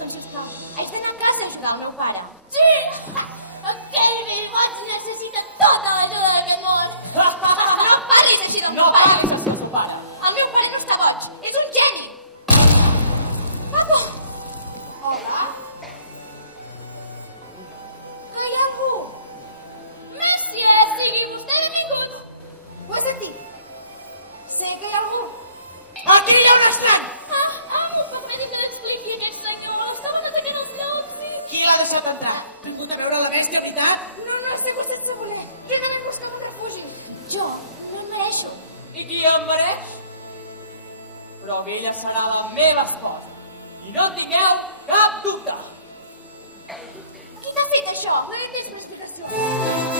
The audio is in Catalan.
Doncs, sisplau, haig d'anar a casa a ajudar el meu pare. Sí! Aquell vell boig necessita tota l'ajuda d'aquest món. No parlis així del meu No pare. parlis així del teu pare. El meu pare no està boig, és un geni. Paco! Hola? Que hi ha algú? Monsieur, sigui vostè benvingut. Ho has sentit? Sé que hi ha algú. Aquí hi ha un estrany! M'ho permeti que l'expliqui aquest senyor. Estaven atacant els llocs i... Qui l'ha deixat entrar? Vingut a veure la bèstia, veritat? No, ha sigut sense voler. Jo he d'anar a buscar un refugi. Jo no em mereixo. I qui em mereix? Però ella serà la meva esposa. I no tingueu cap dubte. Qui t'ha fet això? No he entès l'explicació.